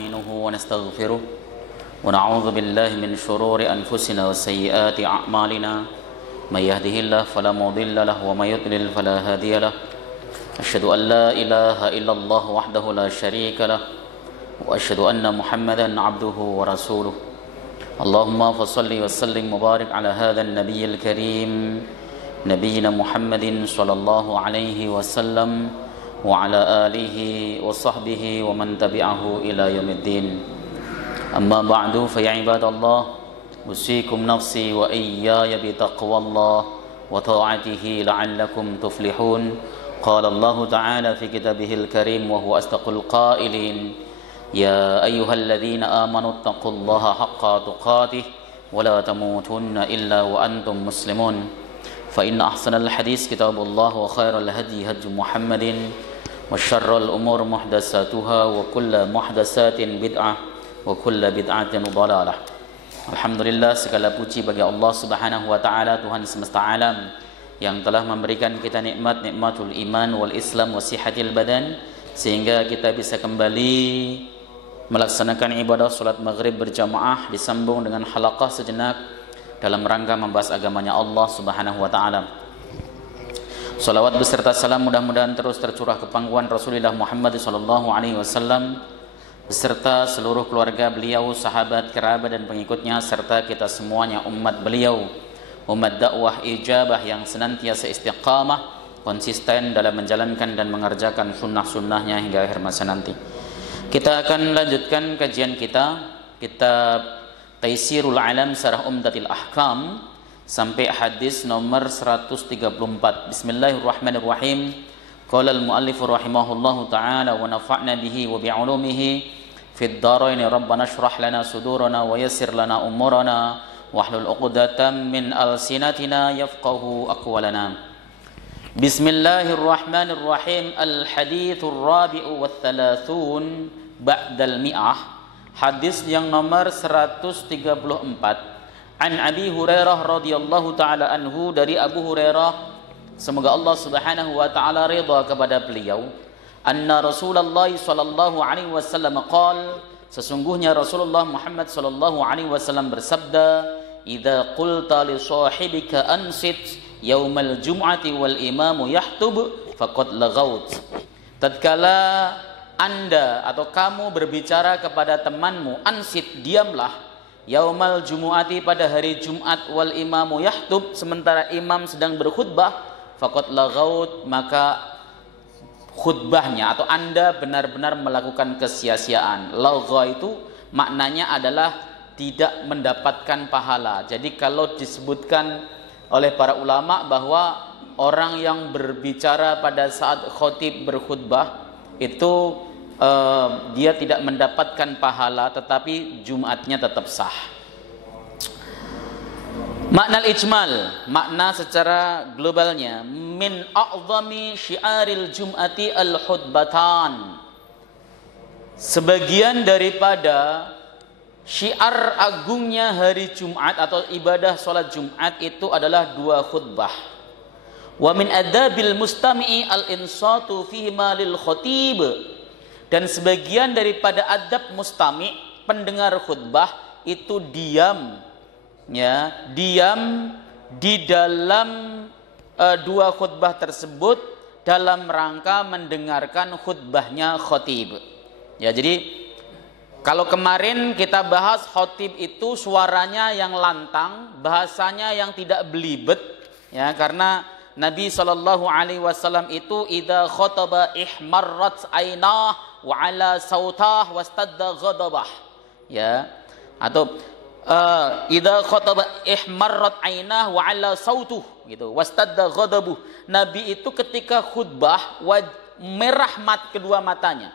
ونستعينه ونستغفره ونعوذ بالله من شرور أنفسنا وسيئات أعمالنا من يهده الله فلا مضل له ومن يضلل فلا هادي له أشهد أن لا إله إلا الله وحده لا شريك له وأشهد أن محمدا عبده ورسوله اللهم فصل وسلم وبارك على هذا النبي الكريم نبينا محمد صلى الله عليه وسلم وعلى آله وصحبه ومن تبعه إلى يوم الدين أما بعد فيا عباد الله أوصيكم نفسي وإياي بتقوى الله وطاعته لعلكم تفلحون قال الله تعالى في كتابه الكريم وهو أصدق القائلين يا أيها الذين آمنوا اتقوا الله حق تقاته ولا تموتن إلا وأنتم مسلمون فإن أحسن الحديث كتاب الله وخير الهدي هدي محمد وشر الأمور محدثاتها وكل محدثات بدعة وكل بدعة ضلالة. Alhamdulillah, segala puji bagi Allah Subhanahu wa taala, Tuhan semesta alam yang telah memberikan kita nikmatul iman wal Islam wa sihatil badan sehingga kita bisa kembali melaksanakan ibadah salat maghrib berjamaah disambung dengan halaqah sejenak dalam rangka membahas agamanya Allah Subhanahu wa taala. Salawat beserta salam mudah-mudahan terus tercurah ke pangkuan Rasulullah Muhammad sallallahu alaihi wasallam beserta seluruh keluarga beliau, sahabat, kerabat dan pengikutnya serta kita semuanya umat beliau, umat dakwah ijabah yang senantiasa istiqamah konsisten dalam menjalankan dan mengerjakan sunnah-sunnahnya hingga akhir masa nanti. Kita akan lanjutkan kajian kita kitab Taisirul Alam Syarah Umdatil Ahkam sampai hadis nomor 134. Bismillahirrahmanirrahim. Qala al-muallif rahimahullahu taala wa nafa'na bihi wa bi'ulumihi fid dharain rabbana shrah lana sudurana wa yassir lana umurana wahlul 'uqdatam min alsinatina yafqahu aqwalana. Bismillahirrahmanirrahim. Al-hadithur rabi'u wath thalathun ba'dal mi'ah. Hadis yang nomor 134. An Abi Hurairah radhiyallahu taala anhu, dari Abu Hurairah semoga Allah Subhanahu wa taala ridha kepada beliau, anna Rasulullah sallallahu alaihi wasallam qaal, sesungguhnya Rasulullah Muhammad sallallahu alaihi wasallam bersabda, idza qulta li sahibika ansit yaumal jum'ati wal imamu yahtub faqad laghaut. Tatkala Anda atau kamu berbicara kepada temanmu, ansit, diamlah, yaumal jumu'ati, pada hari Jumat, wal imamu yahtub, sementara imam sedang berkhutbah, faqad laghaut, maka khutbahnya atau Anda benar-benar melakukan kesia-siaan. Lagha itu maknanya adalah tidak mendapatkan pahala. Jadi kalau disebutkan oleh para ulama bahwa orang yang berbicara pada saat khatib berkhutbah itu dia tidak mendapatkan pahala, tetapi Jumatnya tetap sah. Makna al-ijmal, makna secara globalnya, min a'zami syiaril jum'ati al-khutbatan, sebagian daripada syiar agungnya hari Jumat atau ibadah sholat Jumat itu adalah dua khutbah. Wa min adabil mustami'i al-insatu fihima lil khatib, dan sebagian daripada adab mustami', pendengar khutbah, itu diam, ya, diam di dalam dua khutbah tersebut dalam rangka mendengarkan khutbahnya khatib. Ya, jadi kalau kemarin kita bahas khatib itu suaranya yang lantang, bahasanya yang tidak belibet, ya, karena Nabi sallallahu alaihi wasallam itu idza khataba ihmarrat ainah wa ala sautah wastadda ghadabah, ya, atau idza khataba ihmarrat ainah wa ala sautuh, gitu, wastadda ghadabuh. Nabi itu ketika khutbah merah kedua matanya,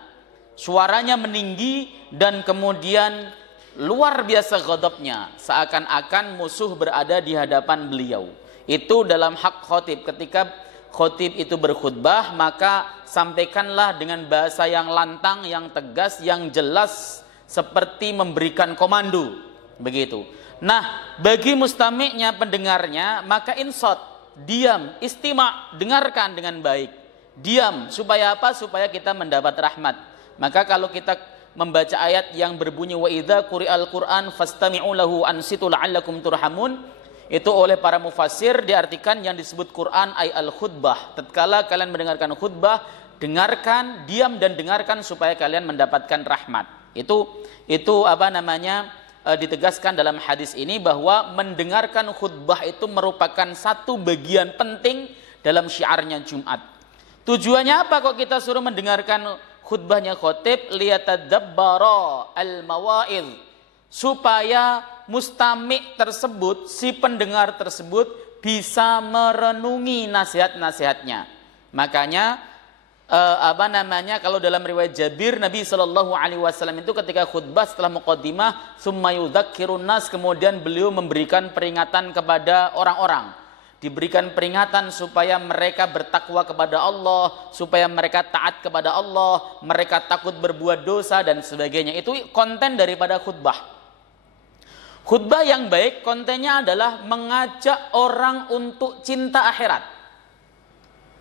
suaranya meninggi dan kemudian luar biasa ghadabnya, seakan-akan musuh berada di hadapan beliau. Itu dalam hak khatib. Ketika khatib itu berkhutbah, maka sampaikanlah dengan bahasa yang lantang, yang tegas, yang jelas, seperti memberikan komando, begitu. Nah, bagi mustami'nya, pendengarnya, maka insot, diam, istima', dengarkan dengan baik. Diam, supaya apa? Supaya kita mendapat rahmat. Maka kalau kita membaca ayat yang berbunyi wa idza quri'al Qur'an fastami'u lahu ansitu la'allakum turhamun, itu oleh para mufassir diartikan yang disebut Quran ay al-khutbah. Tatkala kalian mendengarkan khutbah, dengarkan, diam dan dengarkan supaya kalian mendapatkan rahmat. Itu ditegaskan dalam hadis ini bahwa mendengarkan khutbah itu merupakan satu bagian penting dalam syiarnya Jumat. Tujuannya apa kok kita suruh mendengarkan khutbahnya khotib? Liyatadabbara al-mawa'idh, supaya mustami' tersebut, si pendengar tersebut bisa merenungi nasihat-nasihatnya. Makanya kalau dalam riwayat Jabir, Nabi SAW itu ketika khutbah setelah muqaddimah summa yudzakirun nas, kemudian beliau memberikan peringatan kepada orang-orang, diberikan peringatan supaya mereka bertakwa kepada Allah, supaya mereka taat kepada Allah, mereka takut berbuat dosa dan sebagainya. Itu konten daripada khutbah. Khutbah yang baik kontennya adalah mengajak orang untuk cinta akhirat,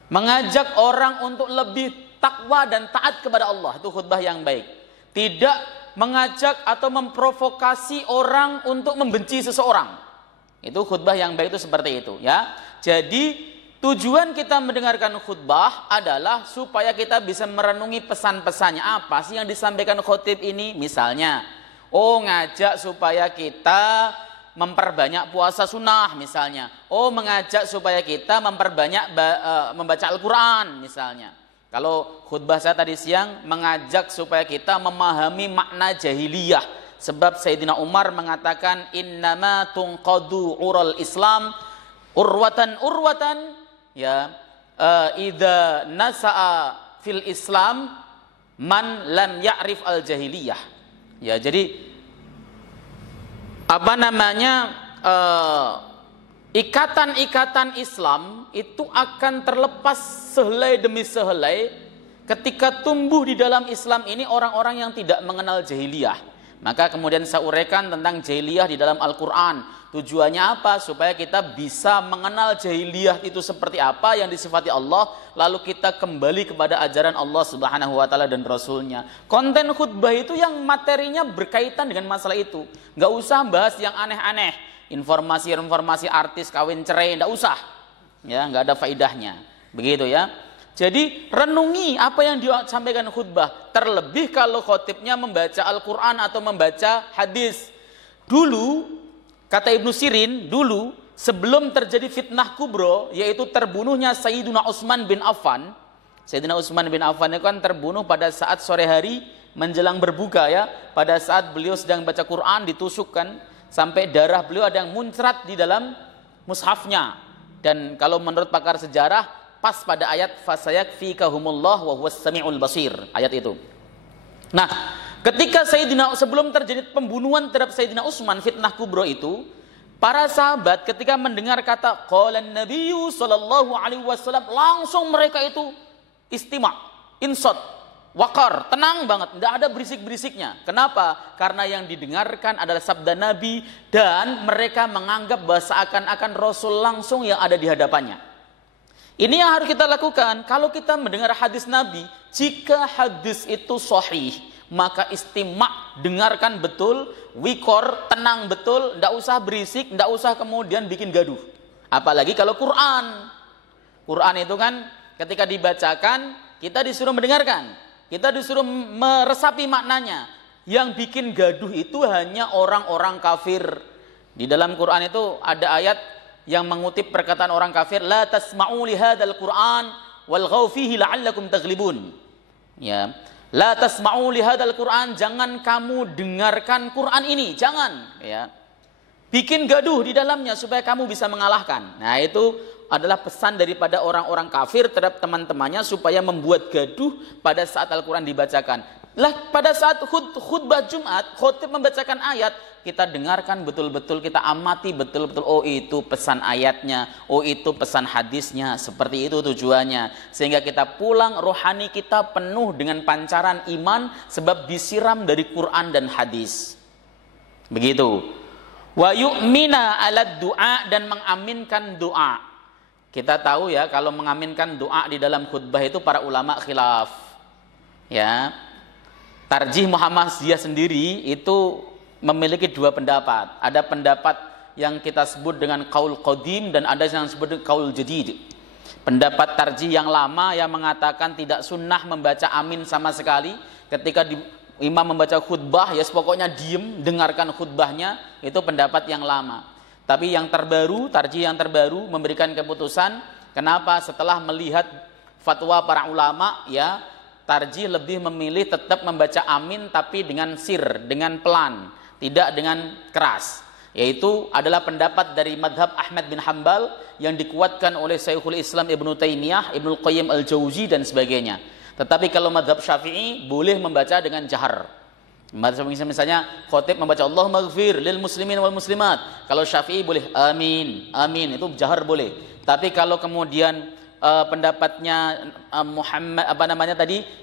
mengajak orang untuk lebih takwa dan taat kepada Allah. Itu khutbah yang baik. Tidak mengajak atau memprovokasi orang untuk membenci seseorang. Itu khutbah yang baik itu seperti itu, ya. Jadi tujuan kita mendengarkan khutbah adalah supaya kita bisa merenungi pesan-pesannya. Apa sih yang disampaikan khotib ini? Misalnya, ngajak supaya kita memperbanyak puasa sunnah misalnya. Mengajak supaya kita memperbanyak membaca Al-Quran misalnya. Kalau khutbah saya tadi siang mengajak supaya kita memahami makna jahiliyah. Sebab Sayyidina Umar mengatakan innama tunqadu ural Islam urwatan ya idza nasa'a fil Islam man lam ya'rif al jahiliyah. Ya, jadi ikatan-ikatan Islam itu akan terlepas sehelai demi sehelai ketika tumbuh di dalam Islam ini orang-orang yang tidak mengenal jahiliyah. Maka kemudian saya uraikan tentang jahiliyah di dalam Al-Quran. Tujuannya apa? Supaya kita bisa mengenal jahiliyah itu seperti apa yang disifati Allah, lalu kita kembali kepada ajaran Allah Subhanahu wa Ta'ala dan Rasulnya. Konten khutbah itu yang materinya berkaitan dengan masalah itu. Nggak usah bahas yang aneh-aneh, informasi artis kawin cerai, nggak usah, ya, nggak ada faidahnya. Begitu ya. Jadi renungi apa yang disampaikan khutbah. Terlebih kalau khotibnya membaca Al-Quran atau membaca hadis. Dulu, kata Ibnu Sirin, dulu sebelum terjadi fitnah kubro, yaitu terbunuhnya Sayyidina Utsman bin Affan. Sayyidina Utsman bin Affan itu kan terbunuh pada saat sore hari menjelang berbuka, ya. Pada saat beliau sedang baca Quran ditusukkan sampai darah beliau ada yang muncrat di dalam mushafnya. Dan kalau menurut pakar sejarah pas pada ayat fasayakfikahumullah wa huwas samiul basir, ayat itu. Nah, ketika sebelum terjadi pembunuhan terhadap Sayyidina Utsman, fitnah kubro itu, para sahabat ketika mendengar kata qalan nabiyyu sallallahu alaihi wasallam, langsung mereka itu istima', insot, wakar, tenang banget, tidak ada berisik-berisiknya. Kenapa? Karena yang didengarkan adalah sabda Nabi dan mereka menganggap bahwa seakan-akan Rasul langsung yang ada di hadapannya. Ini yang harus kita lakukan. Kalau kita mendengar hadis Nabi, jika hadis itu sahih, maka istima', dengarkan betul, wikor, tenang betul, tidak usah berisik, tidak usah kemudian bikin gaduh. Apalagi kalau Quran. Quran itu kan ketika dibacakan, kita disuruh mendengarkan, kita disuruh meresapi maknanya. Yang bikin gaduh itu hanya orang-orang kafir. Di dalam Quran itu ada ayat yang mengutip perkataan orang kafir, la tasma'u li hadzal Qur'an walghaw fihi la'allakum taghlibun. Ya, la tasma'u li hadzal Qur'an, jangan kamu dengarkan Quran ini, jangan, ya. Bikin gaduh di dalamnya supaya kamu bisa mengalahkan. Nah, itu adalah pesan daripada orang-orang kafir terhadap teman-temannya supaya membuat gaduh pada saat Al-Qur'an dibacakan. Lah, pada saat khutbah Jumat, khotib membacakan ayat, kita dengarkan betul-betul, kita amati betul-betul, oh itu pesan ayatnya, oh itu pesan hadisnya, seperti itu tujuannya. Sehingga kita pulang rohani kita penuh dengan pancaran iman sebab disiram dari Quran dan hadis. Begitu. Wa yu'mina 'alad du'a, dan mengaminkan doa. Kita tahu ya, kalau mengaminkan doa di dalam khutbah itu para ulama khilaf. Ya. Tarjih Muhammadiyah sendiri itu memiliki dua pendapat. Ada pendapat yang kita sebut dengan qaul qadim dan ada yang disebut dengan qaul jadid. Pendapat tarjih yang lama yang mengatakan tidak sunnah membaca amin sama sekali ketika imam membaca khutbah, ya pokoknya diem, dengarkan khutbahnya, itu pendapat yang lama. Tapi yang terbaru, tarjih yang terbaru memberikan keputusan, kenapa setelah melihat fatwa para ulama, ya tarjih lebih memilih tetap membaca amin tapi dengan sir, dengan pelan, tidak dengan keras. Yaitu adalah pendapat dari madhab Ahmad bin Hanbal yang dikuatkan oleh Syekhul Islam Ibnu Taimiyah, Ibnu Qayyim al-Jauzi dan sebagainya. Tetapi kalau madhab Syafi'i boleh membaca dengan jahar. Misalnya khotib membaca Allahumma ighfir lil muslimin wal muslimat. Kalau Syafi'i boleh amin, amin, itu jahar boleh. Tapi kalau kemudian pendapatnya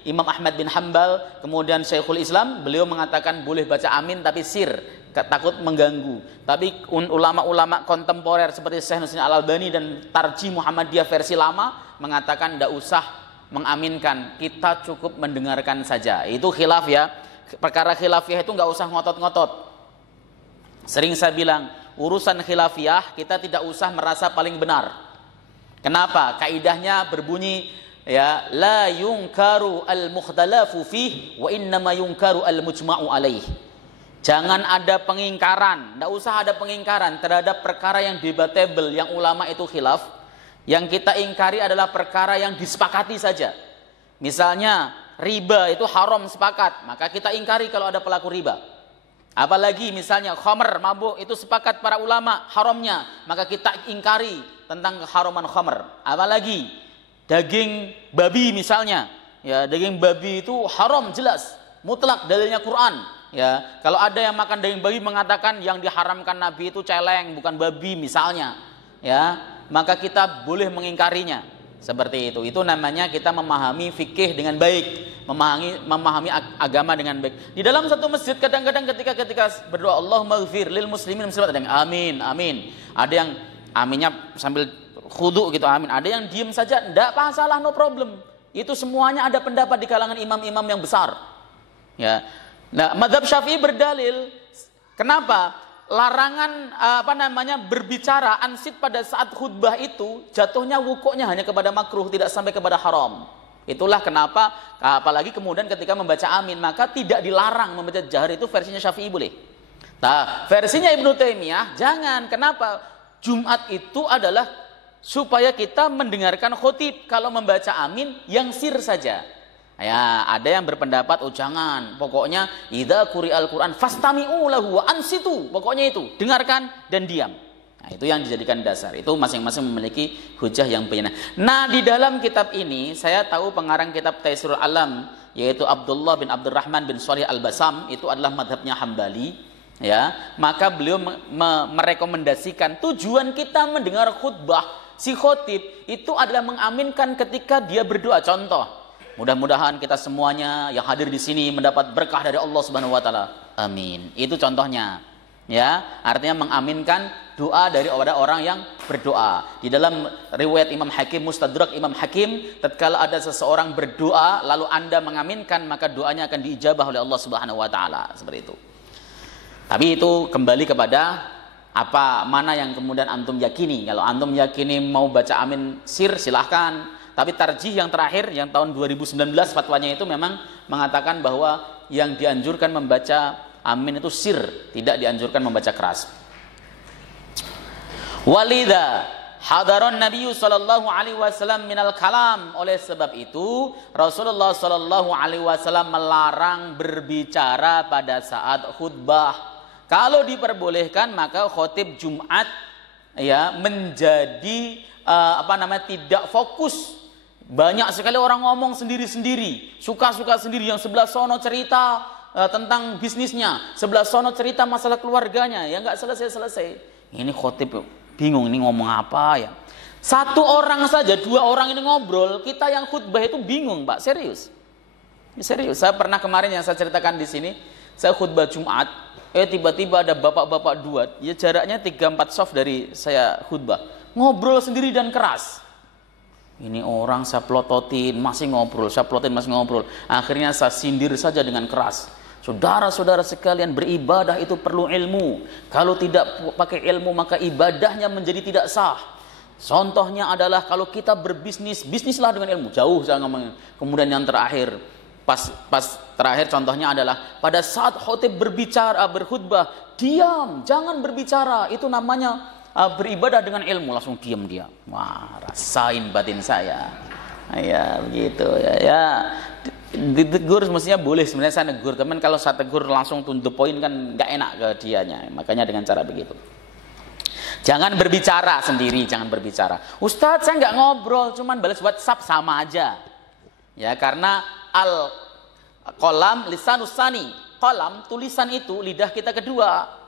Imam Ahmad bin Hanbal, kemudian Syekhul Islam, beliau mengatakan boleh baca amin tapi sir, takut mengganggu. Tapi ulama-ulama kontemporer seperti Syekh Nusrin Al-Albani dan Tarjih Muhammadiyah versi lama mengatakan tidak usah mengaminkan, kita cukup mendengarkan saja. Itu khilaf ya. Perkara khilafiyah itu nggak usah ngotot-ngotot. Sering saya bilang, urusan khilafiyah kita tidak usah merasa paling benar. Kenapa? Kaidahnya berbunyi, ya, la yungkaru al-mukhtalafu fih wa innama yungkaru al-mujma'u alaih. Jangan ada pengingkaran, tidak usah ada pengingkaran terhadap perkara yang debatable, yang ulama itu khilaf. Yang kita ingkari adalah perkara yang disepakati saja. Misalnya riba itu haram sepakat, maka kita ingkari kalau ada pelaku riba. Apalagi misalnya khamr, mabuk, itu sepakat para ulama haramnya, maka kita ingkari tentang keharaman khamr. Apalagi daging babi misalnya, ya daging babi itu haram jelas, mutlak dalilnya Quran. Ya, kalau ada yang makan daging babi mengatakan yang diharamkan Nabi itu celeng bukan babi misalnya, ya, maka kita boleh mengingkarinya. Seperti itu. Itu namanya kita memahami fikih dengan baik, memahami agama dengan baik. Di dalam satu masjid kadang-kadang ketika berdoa Allahumma ighfir lil muslimin muslimat, ada yang amin, amin. Ada yang aminnya sambil khudu gitu, amin. Ada yang diem saja, enggak masalah, no problem. Itu semuanya ada pendapat di kalangan imam-imam yang besar. Ya. Nah, mazhab Syafi'i berdalil, kenapa? Larangan berbicara ansit pada saat khutbah itu jatuhnya wukuknya hanya kepada makruh, tidak sampai kepada haram. Itulah kenapa apalagi kemudian ketika membaca amin maka tidak dilarang membaca jahar, itu versinya Syafi'i boleh. Nah, versinya Ibnu Taimiyah jangan. Kenapa? Jumat itu adalah supaya kita mendengarkan khotib. Kalau membaca amin yang sir saja. Ya, ada yang berpendapat, oh jangan, pokoknya idza quri'al Qur'an fastami'u lahu wa ansitu, pokoknya itu, dengarkan dan diam. Nah, itu yang dijadikan dasar. Itu masing-masing memiliki hujah yang benar. Nah, di dalam kitab ini saya tahu pengarang kitab Taisirul Alam yaitu Abdullah bin Abdurrahman bin Shalih Al-Basam, itu adalah madhabnya Hambali, ya. Maka beliau merekomendasikan tujuan kita mendengar khutbah si khotib itu adalah mengaminkan ketika dia berdoa. Contoh, mudah-mudahan kita semuanya yang hadir di sini mendapat berkah dari Allah Subhanahu wa taala. Amin. Itu contohnya. Ya, artinya mengaminkan doa dari orang yang berdoa. Di dalam riwayat Imam Hakim, Mustadrak Imam Hakim, tatkala ada seseorang berdoa lalu Anda mengaminkan, maka doanya akan diijabah oleh Allah Subhanahu wa taala. Seperti itu. Tapi itu kembali kepada mana yang kemudian antum yakini. Kalau antum yakini mau baca amin sir, silahkan. Tapi tarjih yang terakhir yang tahun 2019 fatwanya itu memang mengatakan bahwa yang dianjurkan membaca amin itu sir, tidak dianjurkan membaca keras. Walidha hadaron Nabi sallallahu alaihi wasallam minal kalam, oleh sebab itu Rasulullah sallallahu alaihi wasallam melarang berbicara pada saat khutbah. Kalau diperbolehkan maka khotib Jumat ya menjadi tidak fokus. Banyak sekali orang ngomong sendiri-sendiri, suka-suka sendiri, yang sebelah sono cerita tentang bisnisnya, sebelah sono cerita masalah keluarganya, ya nggak selesai-selesai. Ini khotib bingung ini ngomong apa ya. Satu orang saja, dua orang ini ngobrol, kita yang khutbah itu bingung, Pak, serius. Serius, saya pernah kemarin yang saya ceritakan di sini, saya khutbah Jumat, tiba-tiba ada bapak-bapak dua, ya jaraknya 3-4 soft dari saya khutbah, ngobrol sendiri dan keras. Ini orang saya plototin masih ngobrol, saya plototin masih ngobrol. Akhirnya saya sindir saja dengan keras. Saudara-saudara sekalian, beribadah itu perlu ilmu. Kalau tidak pakai ilmu maka ibadahnya menjadi tidak sah. Contohnya adalah kalau kita berbisnis, bisnislah dengan ilmu. Jauh saya ngomongin. Kemudian yang terakhir, pas terakhir contohnya adalah pada saat khotib berbicara, berkhutbah, diam, jangan berbicara. Itu namanya beribadah dengan ilmu, langsung diam dia. Wah, rasain batin saya. Ya begitu ya. Ditegur mestinya boleh, sebenarnya saya negur, teman kalau saya tegur langsung to the point kan nggak enak ke dianya. Makanya dengan cara begitu. Jangan berbicara sendiri, jangan berbicara. Ustadz, saya nggak ngobrol, cuman balas WhatsApp, sama aja. Ya, karena qalam lisanus sani. Qalam, tulisan itu lidah kita kedua.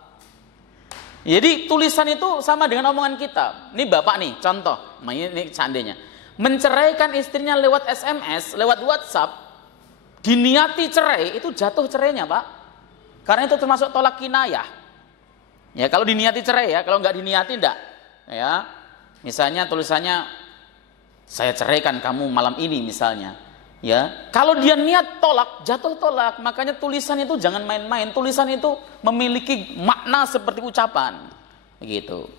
Jadi tulisan itu sama dengan omongan kita. Ini bapak nih, contoh. Ini seandainya menceraikan istrinya lewat SMS, lewat WhatsApp, diniati cerai, itu jatuh cerainya, Pak. Karena itu termasuk tolak kinayah. Ya, kalau diniati cerai ya, kalau nggak diniati enggak. Ya. Misalnya tulisannya saya ceraikan kamu malam ini misalnya. Ya, kalau dia niat tolak, jatuh tolak. Makanya tulisan itu jangan main-main. Tulisan itu memiliki makna seperti ucapan. Begitu.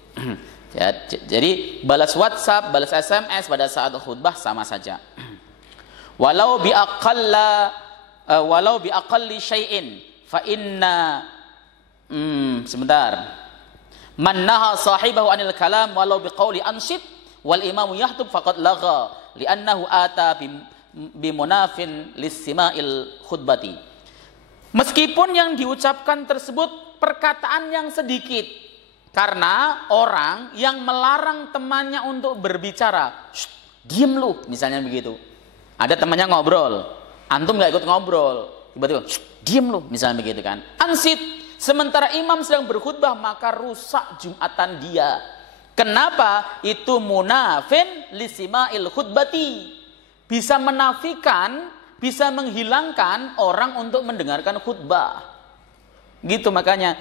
Ya, jadi balas WhatsApp, balas SMS pada saat khutbah sama saja. Walau bi aqalli syai'in fa inna sebentar. Man naha sahibahu anil kalam walau biqauli ansit wal imamu yahtub faqad lagha li'annahu ata bimunafin lissima'il khutbati. Meskipun yang diucapkan tersebut perkataan yang sedikit, karena orang yang melarang temannya untuk berbicara, diem lu, misalnya begitu. Ada temannya ngobrol, antum nggak ikut ngobrol, tiba-tiba diem lu, misalnya begitu kan. Ansit, sementara imam sedang berkhutbah, maka rusak jumatan dia. Kenapa? Itu munafin lissima'il khutbati. Bisa menafikan, bisa menghilangkan orang untuk mendengarkan khutbah. Gitu makanya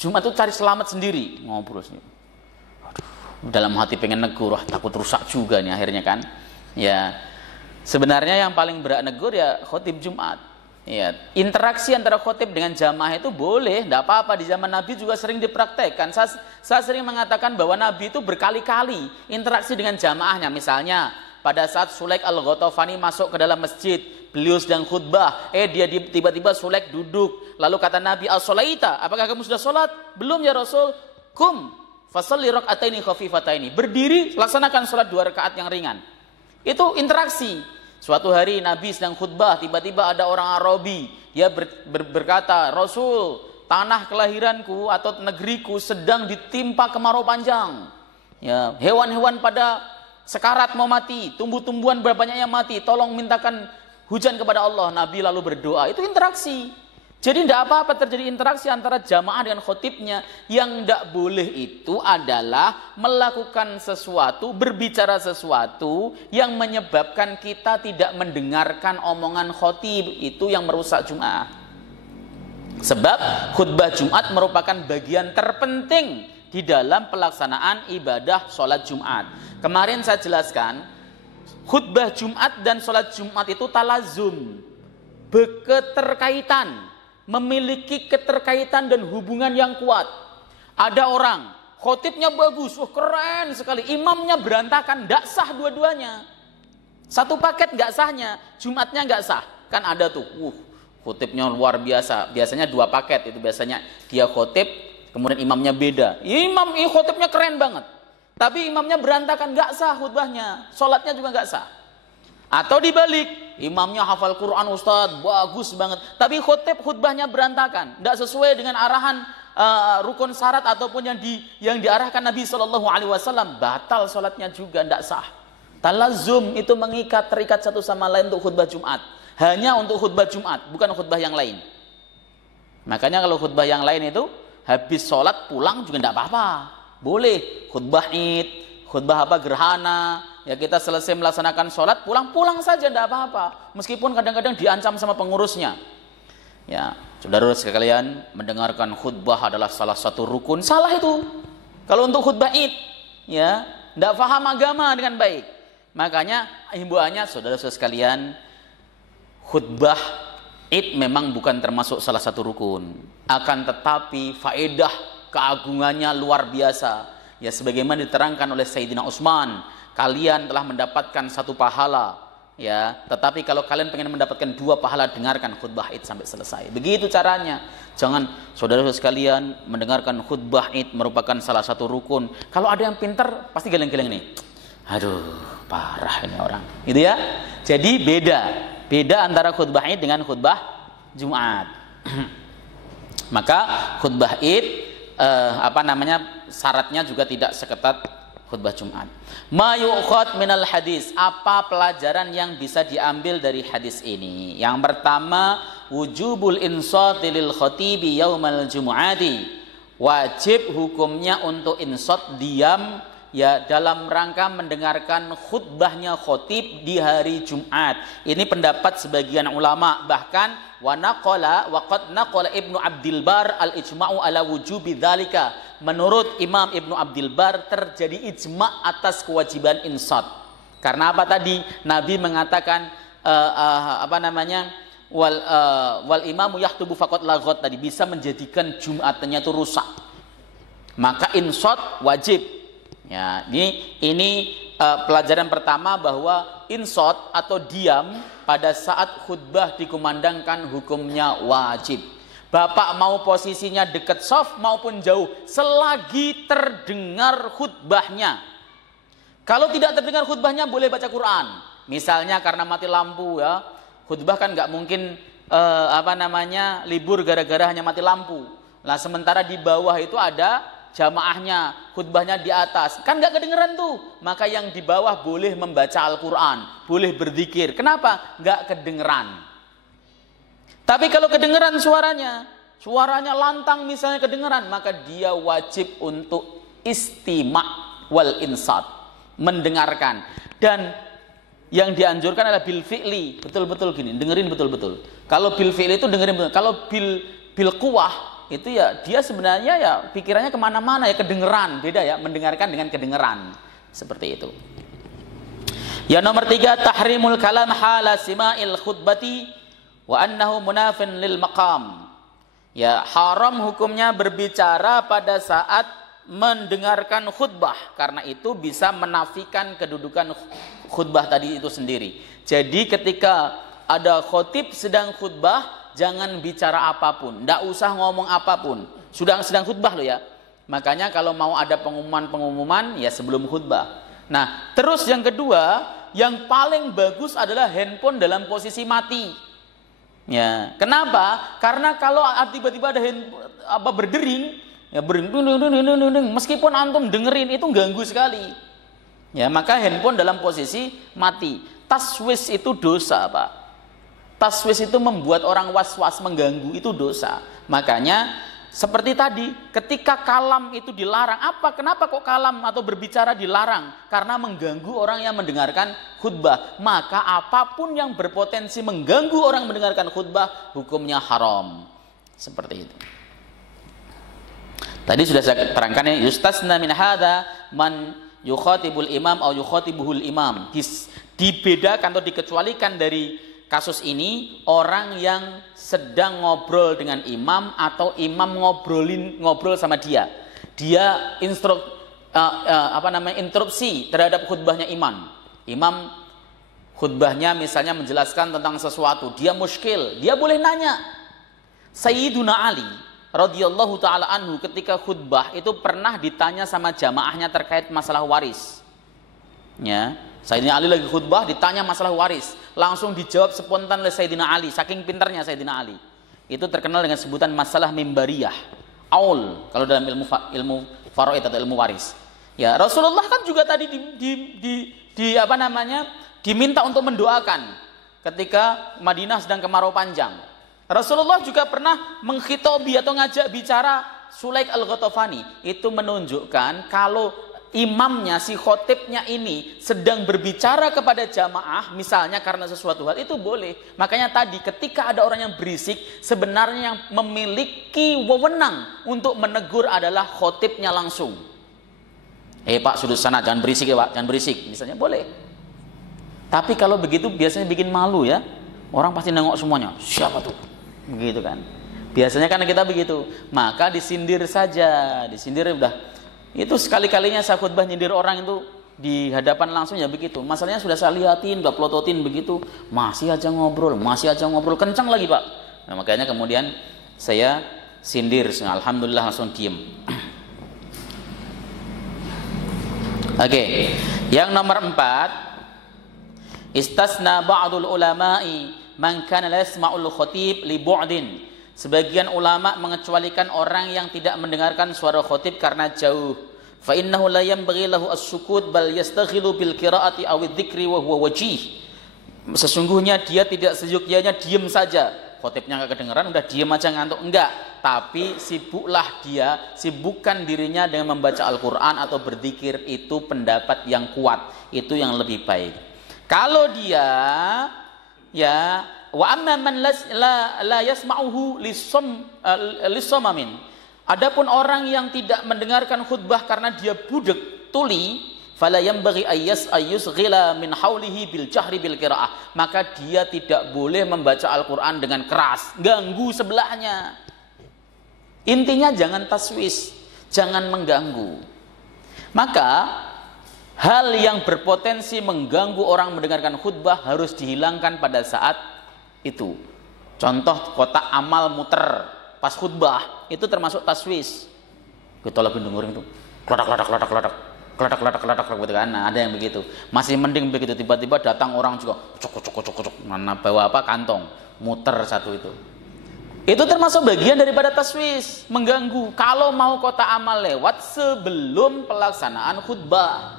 Jumat itu cari selamat sendiri, ngobrol sendiri. Aduh, dalam hati pengen negur, takut rusak juga nih akhirnya kan. Ya, sebenarnya yang paling berat negur ya khotib Jumat. Ya, interaksi antara khotib dengan jamaah itu boleh, tidak apa-apa, di zaman Nabi juga sering dipraktekkan. Saya sering mengatakan bahwa Nabi itu berkali-kali interaksi dengan jamaahnya. Misalnya pada saat Sulaik al-Ghatafani masuk ke dalam masjid, beliau sedang khutbah, dia tiba-tiba Sulaik duduk, lalu kata Nabi, as-sholaita, apakah kamu sudah sholat? Belum ya Rasul. Kum fasalli rak'ataini khafifataini, berdiri laksanakan sholat 2 rakaat yang ringan. Itu interaksi. Suatu hari Nabi sedang khutbah, tiba-tiba ada orang Arabi, dia berkata, Rasul, tanah kelahiranku atau negeriku sedang ditimpa kemarau panjang. Ya, hewan-hewan pada sekarat mau mati, tumbuh-tumbuhan banyak yang mati, tolong mintakan hujan kepada Allah. Nabi lalu berdoa. Itu interaksi. Jadi tidak apa-apa terjadi interaksi antara jamaah dengan khotibnya. Yang tidak boleh itu adalah melakukan sesuatu, berbicara sesuatu yang menyebabkan kita tidak mendengarkan omongan khotib. Itu yang merusak Jumat. Sebab khutbah Jumat merupakan bagian terpenting di dalam pelaksanaan ibadah sholat Jumat. Kemarin saya jelaskan, khutbah Jumat dan sholat Jumat itu talazum, berketerkaitan, memiliki keterkaitan dan hubungan yang kuat. Ada orang, khotibnya bagus, keren sekali, imamnya berantakan, tidak sah dua-duanya. Satu paket nggak sahnya, Jumatnya nggak sah. Kan ada tuh, khotibnya luar biasa, biasanya 2 paket, itu biasanya dia khotib, kemudian imamnya beda. Imam ini khotibnya keren banget, tapi imamnya berantakan, nggak sah khutbahnya, sholatnya juga nggak sah. Atau dibalik, imamnya hafal Quran Ustadz, bagus banget, tapi khutbahnya berantakan, nggak sesuai dengan arahan rukun syarat ataupun yang diarahkan Nabi SAW, batal sholatnya juga, nggak sah. Talazum itu terikat satu sama lain untuk khutbah Jumat, hanya untuk khutbah Jumat, bukan khutbah yang lain. Makanya kalau khutbah yang lain itu habis sholat pulang juga tidak apa-apa, boleh. Khutbah Id, khutbah gerhana, ya kita selesai melaksanakan sholat pulang saja, tidak apa-apa, meskipun kadang-kadang diancam sama pengurusnya. Ya, saudara sekalian, mendengarkan khutbah adalah salah satu rukun. Salah itu kalau untuk khutbah Id, ya tidak paham agama dengan baik. Makanya himbauannya saudara-saudara sekalian, khutbah Id memang bukan termasuk salah satu rukun, akan tetapi faedah keagungannya luar biasa. Ya sebagaimana diterangkan oleh Sayyidina Utsman, kalian telah mendapatkan satu pahala, ya. Tetapi kalau kalian pengen mendapatkan 2 pahala, dengarkan khutbah Id sampai selesai. Begitu caranya. Jangan saudara-saudara sekalian mendengarkan khutbah Id merupakan salah satu rukun. Kalau ada yang pintar pasti geleng-geleng nih. Aduh, parah ini orang. Gitu ya. Jadi beda antara khutbah Id dengan khutbah Jumat. Maka khutbah Id syaratnya juga tidak seketat khutbah Jumat. Ma yu'khad minal hadis, apa pelajaran yang bisa diambil dari hadis ini? Yang pertama, wujubul insati lil khatibi yaumal jumu'ati. Wajib hukumnya untuk insat, diam, ya, dalam rangka mendengarkan khutbahnya khatib di hari Jumat. Ini pendapat sebagian ulama. Bahkan wa qad naqala Ibnu Abdil Bar al-ijma'u ala wujubi dzalika. Menurut Imam Ibnu Abdil Bar terjadi ijma' atas kewajiban insat. Karena apa tadi? Nabi mengatakan wal imamu yahtubu faqad laghat, tadi bisa menjadikan Jumatnya itu rusak. Maka insat wajib. Ya, ini pelajaran pertama bahwa insot atau diam pada saat khutbah dikumandangkan hukumnya wajib. Bapak mau posisinya dekat shaf maupun jauh, selagi terdengar khutbahnya. Kalau tidak terdengar khutbahnya boleh baca Quran. Misalnya karena mati lampu, ya, khutbah kan nggak mungkin libur gara-gara hanya mati lampu. Nah sementara di bawah itu ada jamaahnya, khutbahnya di atas, kan nggak kedengeran tuh. Maka yang di bawah boleh membaca Al-Quran, boleh berzikir. Kenapa? Nggak kedengeran. Tapi kalau kedengeran suaranya lantang misalnya kedengeran, maka dia wajib untuk istima' wal insat, mendengarkan. Dan yang dianjurkan adalah bil fi'li, betul-betul gini, dengerin betul-betul. Kalau bil fi'li itu dengerin betul. Kalau bil quwah itu ya dia sebenarnya ya pikirannya kemana-mana, ya kedengeran, beda ya mendengarkan dengan kedengeran, seperti itu. Ya nomor 3, tahrimul kalam hala sima'il khutbati wa annahu munafin lil maqam. Ya haram hukumnya berbicara pada saat mendengarkan khutbah, karena itu bisa menafikan kedudukan khutbah tadi itu sendiri. Jadi ketika ada khotib sedang khutbah, jangan bicara apapun, tidak usah ngomong apapun. Sedang khutbah loh ya. Makanya kalau mau ada pengumuman ya sebelum khutbah. Nah, terus yang kedua, yang paling bagus adalah handphone dalam posisi mati. Ya, kenapa? Karena kalau tiba-tiba ada berdering, ya berdering, meskipun antum dengerin itu ganggu sekali. Ya, maka handphone dalam posisi mati. Taswis itu dosa, Pak. Taswis itu membuat orang was-was, mengganggu, itu dosa. Makanya seperti tadi, ketika kalam itu dilarang, kenapa kok kalam atau berbicara dilarang? Karena mengganggu orang yang mendengarkan khutbah. Maka apapun yang berpotensi mengganggu orang mendengarkan khutbah, hukumnya haram. Seperti itu. Tadi sudah saya terangkan ya, yustasna min hadza man yukhatibul imam atau yukhatibuhul imam. Dibedakan atau dikecualikan dari kasus ini orang yang sedang ngobrol dengan imam atau imam ngobrol sama dia. Dia interupsi terhadap khutbahnya imam. Imam khutbahnya misalnya menjelaskan tentang sesuatu, dia muskil, dia boleh nanya. Sayyiduna Ali radhiyallahu taala anhu ketika khutbah itu pernah ditanya sama jamaahnya terkait masalah waris. Ya, Sayyidina Ali lagi khutbah ditanya masalah waris, langsung dijawab spontan oleh Sayyidina Ali, saking pintarnya Sayyidina Ali. Itu terkenal dengan sebutan masalah mimbariyah, aul kalau dalam ilmu faraid atau ilmu waris. Ya, Rasulullah kan juga tadi diminta untuk mendoakan ketika Madinah sedang kemarau panjang. Rasulullah juga pernah menghitobi atau ngajak bicara Sulaik al-Ghatafani. Itu menunjukkan kalau imamnya, si khotibnya ini sedang berbicara kepada jamaah, misalnya karena sesuatu hal, itu boleh. Makanya tadi ketika ada orang yang berisik, sebenarnya yang memiliki wewenang untuk menegur adalah khotibnya langsung. Pak, sudut sana jangan berisik ya Pak, jangan berisik, misalnya boleh. Tapi kalau begitu biasanya bikin malu ya. Orang pasti nengok semuanya. Siapa tuh? Begitu kan. Biasanya kan kita begitu. Maka disindir saja. Disindir udah. Itu sekali-kalinya saya khutbah nyindir orang itu di hadapan langsung ya begitu. Masalahnya sudah saya liatin, udah plototin begitu. Masih aja ngobrol. Kencang lagi Pak. Nah, makanya kemudian saya sindir. Alhamdulillah langsung diem. Oke. Yang nomor 4. Istasna ba'dul ulama'i man kana la yasma'ul khatib li bu'din. Sebagian ulama mengecualikan orang yang tidak mendengarkan suara khatib karena jauh. Fa innahu la yanbaghi lahu as-sukut bal yastaghilu bil qira'ati aw dzikri wa huwa wajih. Sesungguhnya dia tidak seyogyanya diam saja. Khatibnya enggak kedengaran udah diam aja ngantuk, enggak. Tapi sibukkan dirinya dengan membaca Al-Qur'an atau berzikir, itu pendapat yang kuat, itu yang lebih baik. Kalau dia ya wa amma man la yasma'uhu lisamamin. Adapun orang yang tidak mendengarkan khutbah karena dia budek tuli, fala yanbaghi ayyusghila min haulihi bil jahri bil qiraah. Maka dia tidak boleh membaca Al-Qur'an dengan keras, ganggu sebelahnya. Intinya jangan taswis, jangan mengganggu. Maka hal yang berpotensi mengganggu orang mendengarkan khutbah harus dihilangkan pada saat itu. Contoh kotak amal muter pas khutbah, itu termasuk taswis. Kita lagi dengerin tuh, kledak gitu kan. Nah, ada yang begitu. Masih mending begitu, tiba-tiba datang orang juga cocok. Mana bawa apa? Kantong, muter satu itu. Itu termasuk bagian daripada taswis, mengganggu. Kalau mau kotak amal lewat sebelum pelaksanaan khutbah.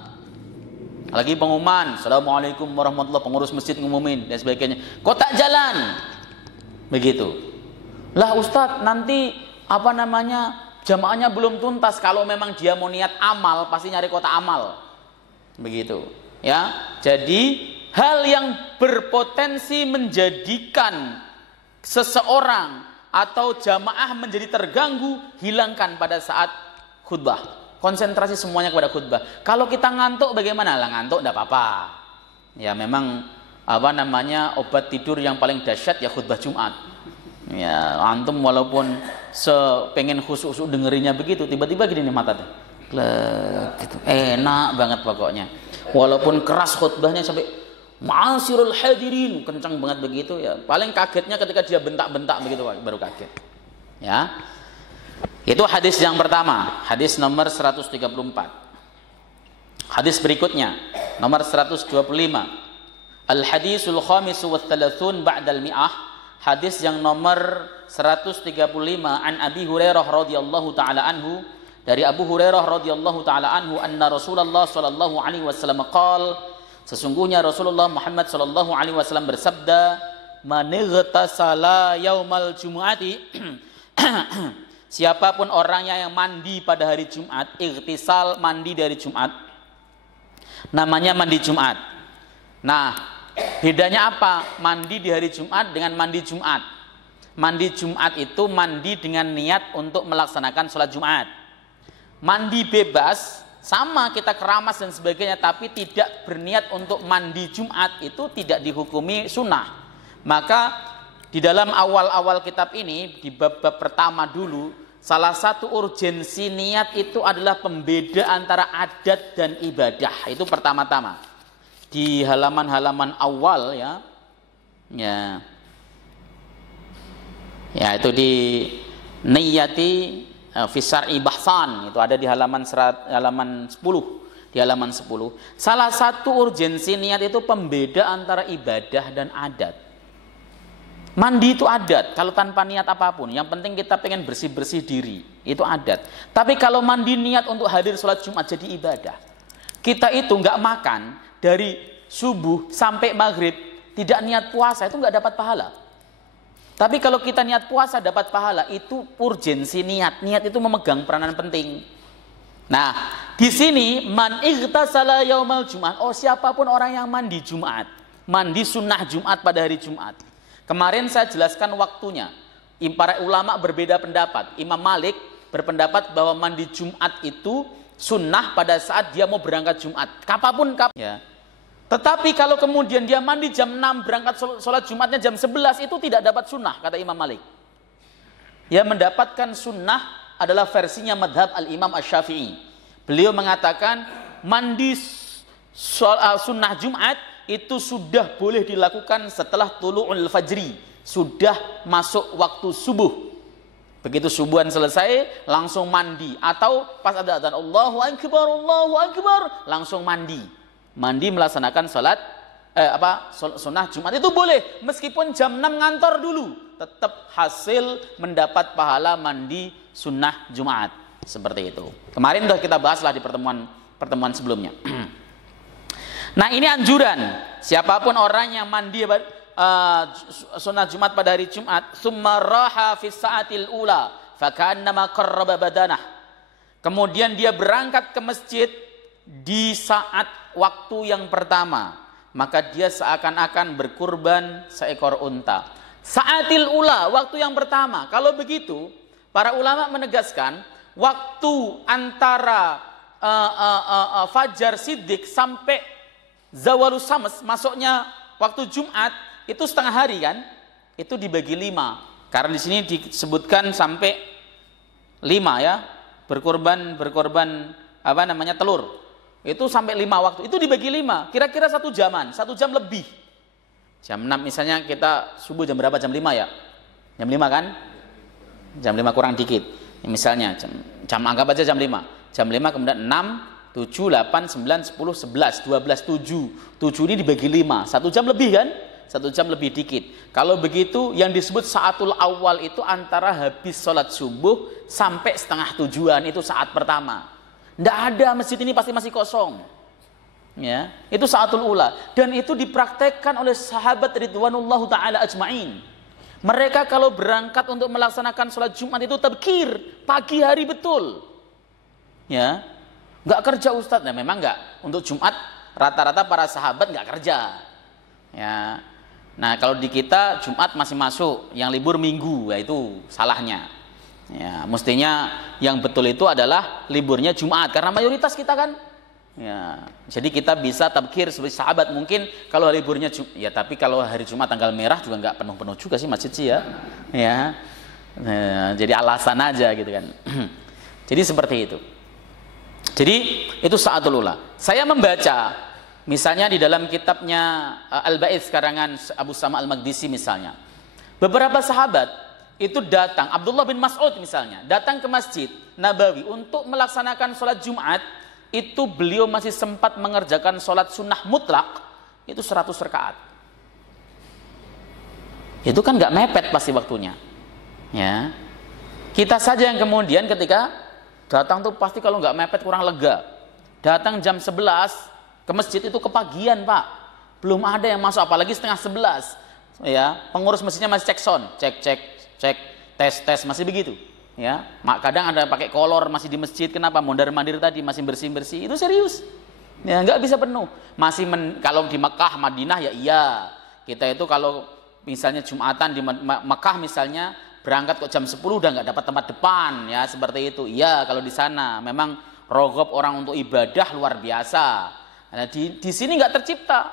Lagi pengumuman, Assalamualaikum warahmatullahi wabarakatuh, pengurus masjid ngumumin dan sebagainya. Kotak jalan. Begitu. Lah Ustadz, nanti jamaahnya belum tuntas. Kalau memang dia mau niat amal, pasti nyari kotak amal. Begitu. Ya. Jadi hal yang berpotensi menjadikan seseorang atau jamaah menjadi terganggu, hilangkan pada saat khutbah. Konsentrasi semuanya kepada khutbah. Kalau kita ngantuk bagaimana? Lah ngantuk enggak apa-apa. Ya memang obat tidur yang paling dahsyat ya khutbah Jumat. Ya, antum walaupun pengen khusyuk dengerinnya begitu, tiba-tiba gini nih mata tuh. Gitu. Enak banget pokoknya. Walaupun keras khutbahnya sampai ma'asirul hadirin, kencang banget begitu ya. Paling kagetnya ketika dia bentak-bentak begitu baru kaget. Ya. Itu hadis yang pertama, hadis nomor 134. Hadis berikutnya, nomor 125. Al-hadisul khamisu wa thalathun ba'dal mi'ah. Hadis yang nomor 135 an Abi Hurairah radhiyallahu taala anhu, dari Abu Hurairah radhiyallahu taala anhu, anna Rasulullah sallallahu alaihi wasallam qala, sesungguhnya Rasulullah Muhammad sallallahu alaihi wasallam bersabda, man ightasala yaumal jumu'ati siapapun orangnya yang mandi pada hari Jumat, ightisal mandi dari Jumat, namanya mandi Jumat. Nah, bedanya apa? Mandi di hari Jumat dengan mandi Jumat. Mandi Jumat itu mandi dengan niat untuk melaksanakan sholat Jumat. Mandi bebas, sama kita keramas dan sebagainya, tapi tidak berniat untuk mandi Jumat, itu tidak dihukumi sunnah. Maka di dalam awal-awal kitab ini, di bab-bab pertama dulu, salah satu urgensi niat itu adalah pembeda antara adat dan ibadah. Itu pertama-tama. Di halaman-halaman awal ya. Ya, itu di niyati fi syar'i bahsan, itu ada di halaman 10. Di halaman 10. Salah satu urgensi niat itu pembeda antara ibadah dan adat. Mandi itu adat, kalau tanpa niat apapun. Yang penting kita pengen bersih-bersih diri, itu adat. Tapi kalau mandi niat untuk hadir sholat Jumat jadi ibadah. Kita itu nggak makan dari subuh sampai maghrib, tidak niat puasa, itu nggak dapat pahala. Tapi kalau kita niat puasa dapat pahala, itu urgensi niat. Niat itu memegang peranan penting. Nah, di sini man ightasala yaumal Jumat. Oh, siapapun orang yang mandi Jumat, mandi sunnah Jumat pada hari Jumat. Kemarin saya jelaskan waktunya. Para ulama berbeda pendapat. Imam Malik berpendapat bahwa mandi Jumat itu sunnah pada saat dia mau berangkat Jumat. Kapanpun ya. Tetapi kalau kemudian dia mandi jam 6, berangkat sholat Jumatnya jam 11, itu tidak dapat sunnah, kata Imam Malik. Yang mendapatkan sunnah adalah versinya madhab al-Imam Asy-Syafi'i. Beliau mengatakan mandi sunnah Jumat itu sudah boleh dilakukan setelah tulu'ul fajri, sudah masuk waktu subuh. Begitu subuhan selesai langsung mandi, atau pas ada adzan Allahu Akbar langsung mandi melaksanakan salat sunnah Jumat itu boleh, meskipun jam 6 ngantor dulu, tetap hasil mendapat pahala mandi sunnah Jumat. Seperti itu. Kemarin sudah kita bahaslah di pertemuan sebelumnya. Nah, ini anjuran, siapapun orang yang mandi sunnah Jumat pada hari Jumat, summa raha fi sa'atil ula fakannama qarraba badanah. Kemudian dia berangkat ke masjid di saat waktu yang pertama, maka dia seakan-akan berkurban seekor unta. Sa'atil ula, waktu yang pertama. Kalau begitu, para ulama menegaskan waktu antara fajar siddiq sampai zawalus syams, masuknya waktu Jumat itu setengah hari kan? Itu dibagi 5. Karena di sini disebutkan sampai 5 ya. Berkorban telur. Itu sampai 5 waktu. Itu dibagi 5. Kira-kira 1 jaman, 1 jam lebih. Jam 6 misalnya kita subuh jam berapa? Jam 5 ya? Jam 5 kan? Jam 5 kurang dikit. Misalnya jam anggap aja jam 5. Jam 5 kemudian 6, 7, 8, 9, 10, 11, 12, 7. 7 ini dibagi 5. 1 jam lebih kan? 1 jam lebih dikit. Kalau begitu yang disebut saatul awal itu antara habis sholat subuh sampai setengah tujuan, itu saat pertama. Tidak ada, masjid ini pasti masih kosong. Ya, itu saatul ula, dan itu dipraktekkan oleh sahabat ridwanullahu taala ajmain. Mereka kalau berangkat untuk melaksanakan sholat Jumat itu tabkir, pagi hari betul. Ya, nggak kerja Ustadz. Nah, memang nggak. Untuk Jumat rata-rata para sahabat nggak kerja. Ya, nah kalau di kita Jumat masih masuk, yang libur Minggu, ya itu salahnya. Ya, mestinya yang betul itu adalah liburnya Jumat, karena mayoritas kita kan. Ya, jadi kita bisa tabkir seperti sahabat. Mungkin kalau liburnya ya, tapi kalau hari Jumat tanggal merah juga nggak penuh-penuh juga sih masjid sih ya. Ya, jadi alasan aja gitu kan. Jadi seperti itu. Jadi itu saatul ula. Saya membaca misalnya di dalam kitabnya Al-Ba'its karangan Abu Sama Al-Maqdisi misalnya. Beberapa sahabat itu datang, Abdullah bin Mas'ud misalnya, datang ke Masjid Nabawi untuk melaksanakan sholat Jumat. Itu beliau masih sempat mengerjakan sholat sunnah mutlak itu 100 rakaat. Itu kan nggak mepet pasti waktunya. Ya, kita saja yang kemudian ketika datang tuh pasti kalau nggak mepet kurang lega. Datang jam 11 ke masjid itu kepagian Pak, belum ada yang masuk, apalagi setengah 11. Ya, pengurus masjidnya masih cek sound, cek tes masih begitu. Ya, kadang ada pakai kolor masih di masjid. Kenapa? Mondar-mandir tadi masih bersih-bersih. Itu serius. Ya, nggak bisa penuh. Masih kalau di Mekah, Madinah ya iya. Kita itu kalau misalnya Jumatan di Mekah misalnya berangkat kok jam 10 udah nggak dapat tempat depan ya, seperti itu. Iya, kalau di sana memang rogob orang untuk ibadah luar biasa. Nah, di sini nggak tercipta.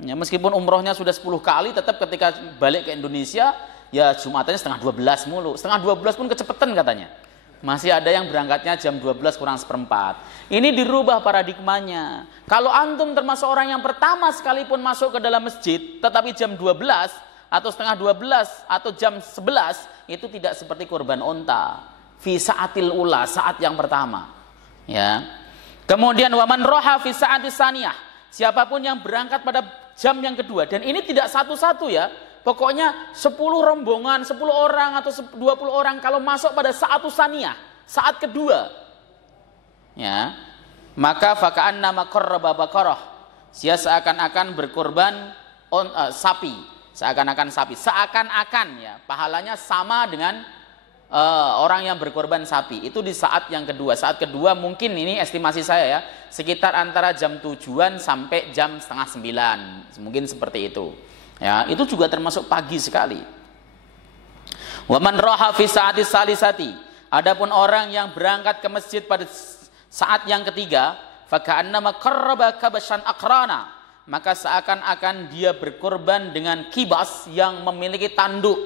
Ya, meskipun umrohnya sudah 10 kali, tetap ketika balik ke Indonesia ya Jumatannya setengah 12 mulu. Setengah 12 pun kecepatan katanya. Masih ada yang berangkatnya jam 12 kurang seperempat. Ini dirubah paradigmanya. Kalau antum termasuk orang yang pertama sekalipun masuk ke dalam masjid, tetapi jam 12 atau setengah 12 atau jam 11, itu tidak seperti kurban unta. Fi sa'atil ula, saat yang pertama. Ya. Kemudian waman roha fi sa'atis saniyah. Siapapun yang berangkat pada jam yang kedua, dan ini tidak satu-satu ya. Pokoknya 10 rombongan, 10 orang atau 20 orang kalau masuk pada sa'atus saniyah, saat kedua. Ya. Maka faka'annama qarraba baqarah. Dia seakan-akan berkorban sapi, seakan-akan sapi. Seakan-akan ya, pahalanya sama dengan orang yang berkorban sapi. Itu di saat yang kedua. Saat kedua mungkin ini estimasi saya ya, sekitar antara jam 7-an sampai jam setengah 9. Mungkin seperti itu. Ya, itu juga termasuk pagi sekali. Wa man raha fi sa'atis salisati. Adapun orang yang berangkat ke masjid pada saat yang ketiga, fa ka'annama qarraba kabashan aqrana. maka seakan-akan dia berkorban dengan kibas yang memiliki tanduk.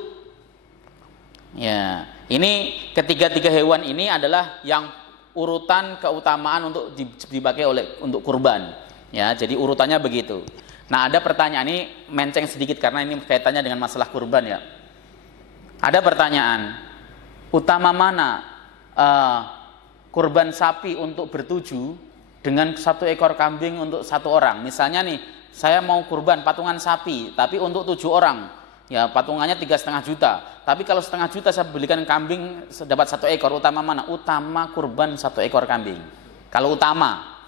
Ya, ini ketiga-tiga hewan ini adalah yang urutan keutamaan untuk dipakai untuk kurban. Ya, jadi urutannya begitu. Nah, ada pertanyaan ini menceng sedikit karena ini kaitannya dengan masalah kurban ya. Ada pertanyaan, utama mana kurban sapi untuk bertujuh dengan 1 ekor kambing untuk 1 orang? Misalnya nih, saya mau kurban patungan sapi, tapi untuk 7 orang, ya patungannya 3,5 juta. Tapi kalau 1,5 juta saya belikan kambing dapat 1 ekor, utama mana? Utama kurban 1 ekor kambing. Kalau utama.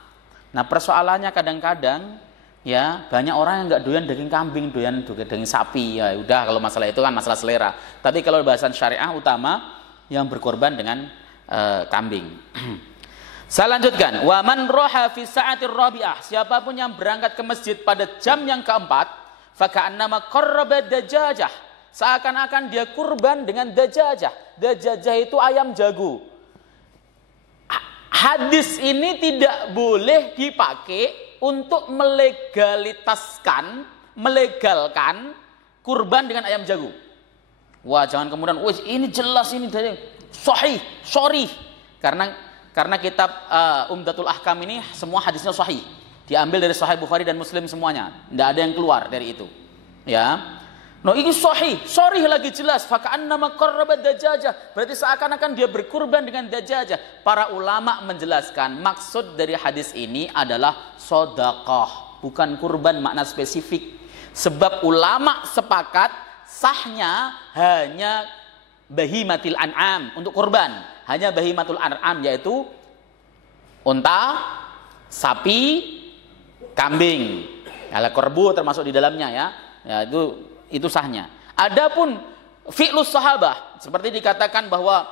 Nah persoalannya kadang-kadang, ya banyak orang yang nggak doyan daging kambing, doyan daging sapi. Ya udah, kalau masalah itu kan masalah selera. Tapi kalau bahasan syariah utama yang berkorban dengan kambing. Saya lanjutkan, wa man roha fi sa'atir rabi'ah, siapapun yang berangkat ke masjid pada jam yang keempat, fa ka'annama qarraba dajajah, seakan-akan dia kurban dengan dajajah. Dajajah itu ayam jago. Hadis ini tidak boleh dipakai untuk melegalkan kurban dengan ayam jago. Wah, jangan kemudian, wah ini jelas ini dari sahih, sorry. Karena kitab Umdatul Ahkam ini semua hadisnya sahih. Diambil dari Sahih Bukhari dan Muslim semuanya. Tidak ada yang keluar dari itu. Ya. No, ini sahih, sorry lagi jelas. Faka'annama qarraba dajajah. Berarti seakan-akan dia berkurban dengan dajajah. Para ulama menjelaskan maksud dari hadis ini adalah sedekah, bukan kurban makna spesifik. Sebab ulama sepakat sahnya hanya bahimatil an'am untuk kurban, hanya bahimatul an'am yaitu unta, sapi, kambing. Kalau korbu termasuk di dalamnya ya. Ya itu sahnya. Adapun fi'lus sahabah seperti dikatakan bahwa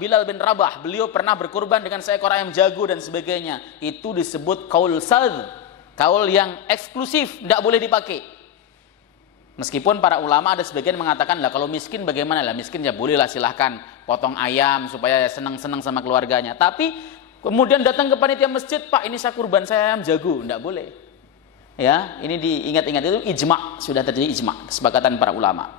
Bilal bin Rabah beliau pernah berkurban dengan seekor ayam jago dan sebagainya. Itu disebut kaul sadz, kaul yang eksklusif, tidak boleh dipakai. Meskipun para ulama ada sebagian mengatakan lah kalau miskin bagaimana lah, miskin ya bolehlah silahkan potong ayam supaya senang-senang sama keluarganya. Tapi kemudian datang ke panitia masjid, Pak ini saya kurban saya ayam jago, tidak boleh. Ya, ini diingat-ingat, itu ijma, sudah terjadi ijma, kesepakatan para ulama.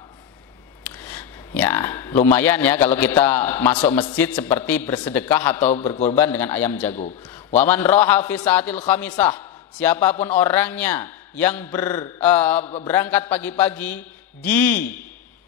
Ya, lumayan ya kalau kita masuk masjid seperti bersedekah atau berkurban dengan ayam jago. Wa man raha fi sa'atil khamisah, siapapun orangnya yang berangkat pagi-pagi di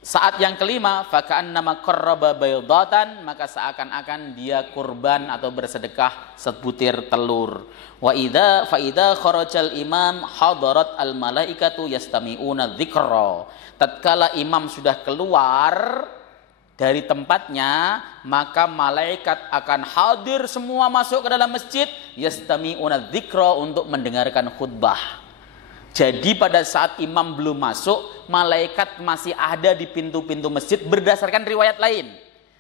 saat yang kelima, faka'annama qarraba baydatan, maka seakan-akan dia kurban atau bersedekah sebutir telur. Wa idza fa idza kharajal imam hadarat al malaikatu yastami'una dzikra. Tatkala imam sudah keluar dari tempatnya, maka malaikat akan hadir semua masuk ke dalam masjid, yastami'una dzikra, untuk mendengarkan khutbah. Jadi pada saat imam belum masuk, malaikat masih ada di pintu-pintu masjid berdasarkan riwayat lain.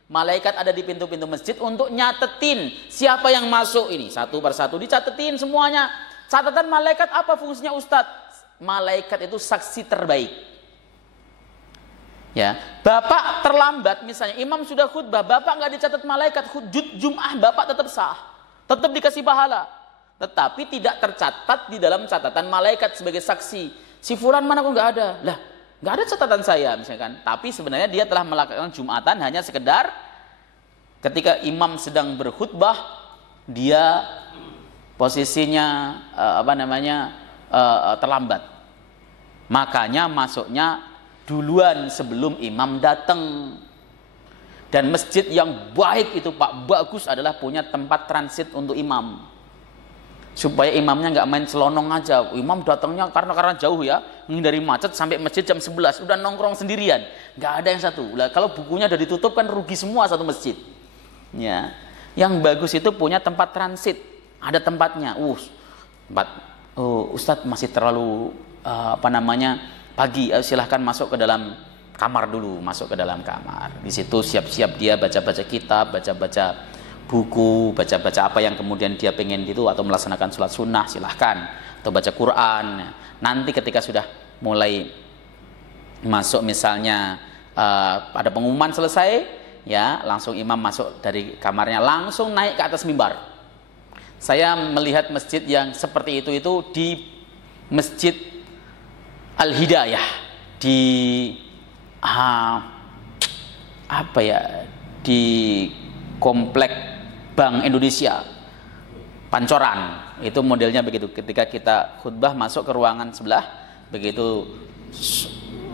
Malaikat ada di pintu-pintu masjid untuk nyatetin siapa yang masuk ini. Satu persatu dicatetin semuanya. Catatan malaikat apa fungsinya Ustadz? Malaikat itu saksi terbaik. Ya, Bapak terlambat misalnya, imam sudah khutbah, Bapak nggak dicatat malaikat, Jum'ah Bapak tetap sah. Tetap dikasih pahala. Tetapi tidak tercatat di dalam catatan malaikat sebagai saksi. Si fulan mana kok nggak ada? Lah, nggak ada catatan saya misalkan. Tapi sebenarnya dia telah melakukan Jumatan hanya sekedar ketika imam sedang berkhutbah, dia posisinya terlambat. Makanya masuknya duluan sebelum imam datang. Dan masjid yang baik itu Pak, bagus adalah punya tempat transit untuk imam. Supaya imamnya nggak main celonong aja. Imam datangnya karena jauh ya, menghindari macet sampai masjid jam 11, udah nongkrong sendirian, nggak ada yang satu. Lah kalau bukunya udah ditutup kan rugi semua satu masjid. Ya, yang bagus itu punya tempat transit, ada tempatnya. Ustadz masih terlalu pagi, silahkan masuk ke dalam kamar dulu, masuk ke dalam kamar. Di situ siap-siap dia baca-baca kitab, baca-baca buku, baca-baca apa yang kemudian dia pengen gitu, atau melaksanakan sholat sunnah silahkan, atau baca Quran. Nanti ketika sudah mulai masuk misalnya ada pengumuman selesai, ya langsung imam masuk dari kamarnya, langsung naik ke atas mimbar. Saya melihat masjid yang seperti itu di Masjid Al-Hidayah di apa ya, di komplek Bank Indonesia Pancoran. Itu modelnya begitu. Ketika kita khutbah masuk ke ruangan sebelah, begitu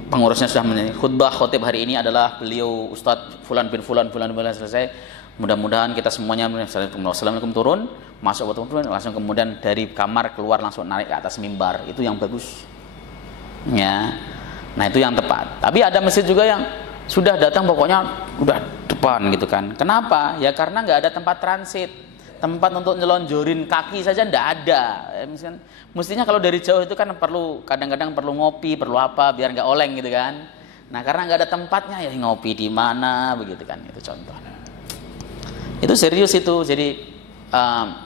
pengurusnya sudah khutbah, khotib hari ini adalah beliau Ustadz Fulan bin Fulan selesai. Mudah-mudahan kita semuanya Assalamualaikum turun, masuk turun, langsung kemudian dari kamar keluar langsung naik ke atas mimbar. Itu yang bagus. Ya. Nah, itu yang tepat. Tapi ada masjid juga yang sudah datang pokoknya udah depan gitu kan. Kenapa? Ya karena nggak ada tempat transit. Tempat untuk nyelonjorin kaki saja ndak ada. Mestinya kalau dari jauh itu kan perlu, kadang-kadang perlu ngopi, perlu apa biar nggak oleng gitu kan. Nah, karena nggak ada tempatnya ya ngopi di mana begitu kan, itu contoh. Itu serius itu. Jadi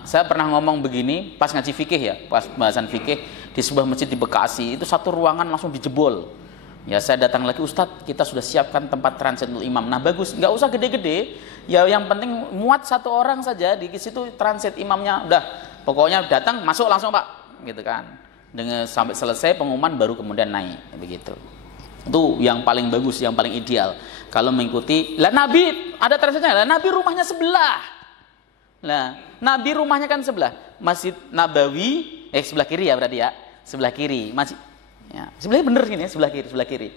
saya pernah ngomong begini pas ngaji fikih ya, pas pembahasan fikih di sebuah masjid di Bekasi, itu satu ruangan langsung dijebol. Ya saya datang lagi, Ustadz kita sudah siapkan tempat transit untuk imam. Nah bagus, nggak usah gede-gede. Ya yang penting muat satu orang saja di situ transit imamnya. Udah, pokoknya datang masuk langsung Pak, gitu kan. Dengan sampai selesai pengumuman baru kemudian naik, begitu. Itu yang paling bagus, yang paling ideal. Kalau mengikuti, lah Nabi ada transitnya, lah Nabi rumahnya sebelah. Nah, Nabi rumahnya kan sebelah. Masjid Nabawi, sebelah kiri ya berarti ya, sebelah kiri. Masjid ya, sebenarnya bener gini ya, sebelah kiri.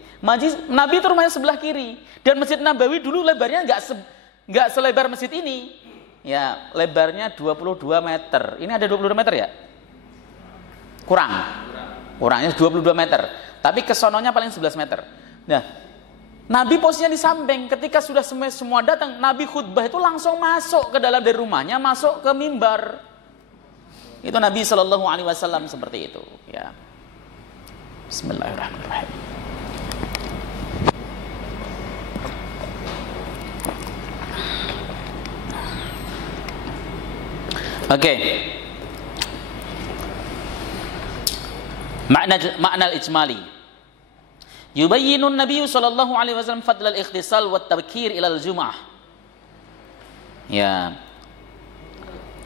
Nabi itu rumahnya sebelah kiri. Dan Masjid Nabawi dulu lebarnya nggak selebar masjid ini. Ya, lebarnya 22 meter. Ini ada 22 meter ya? Kurangnya 22 meter. Tapi kesononya paling 11 meter. Nah, Nabi posisinya di samping. Ketika sudah semua datang, Nabi khutbah itu langsung masuk ke dalam dari rumahnya, masuk ke mimbar. Itu Nabi SAW seperti itu. Ya. Bismillahirrahmanirrahim. Oke. Makna al-ijmali. Yubayyinun Nabi sallallahu alaihi wasallam fadlal ikhtisal wat tabkir ila al-jum'ah. Ya.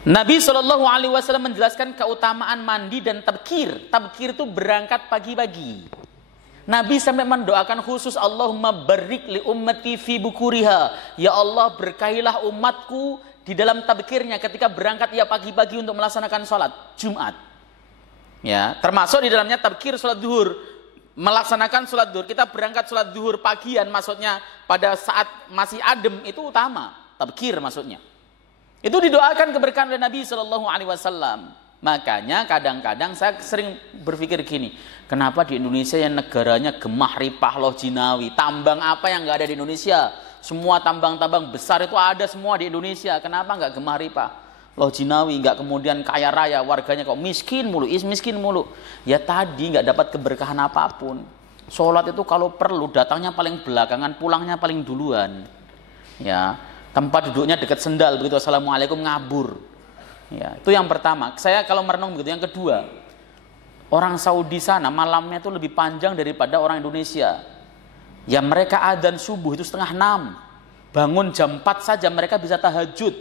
Nabi sallallahu alaihi wasallam menjelaskan keutamaan mandi dan tabkir. Tabkir itu berangkat pagi-pagi. Nabi sampai mendoakan khusus, Allahumma barik li ummati fi bukuriha. Ya Allah, berkahilah umatku di dalam tabkirnya ketika berangkat ia pagi-pagi untuk melaksanakan sholat Jumat. Ya, termasuk di dalamnya tabkir sholat duhur. Melaksanakan sholat duhur, kita berangkat sholat duhur pagian, maksudnya pada saat masih adem, itu utama. Tabkir maksudnya. Itu didoakan keberkahan oleh Nabi SAW. Makanya kadang-kadang saya sering berpikir gini, kenapa di Indonesia yang negaranya gemah ripah loh jinawi, tambang apa yang nggak ada di Indonesia? Semua tambang-tambang besar itu ada semua di Indonesia. Kenapa nggak gemah ripah loh jinawi, nggak kemudian kaya raya, warganya kok miskin mulu, miskin mulu? Ya tadi nggak dapat keberkahan apapun. Sholat itu kalau perlu datangnya paling belakangan, pulangnya paling duluan. Ya, tempat duduknya dekat sendal, begitu assalamualaikum ngabur. Ya, itu yang pertama. Saya kalau merenung begitu. Yang kedua, orang Saudi sana malamnya itu lebih panjang daripada orang Indonesia. Ya mereka adzan subuh itu 5:30. Bangun jam 4 saja mereka bisa tahajud.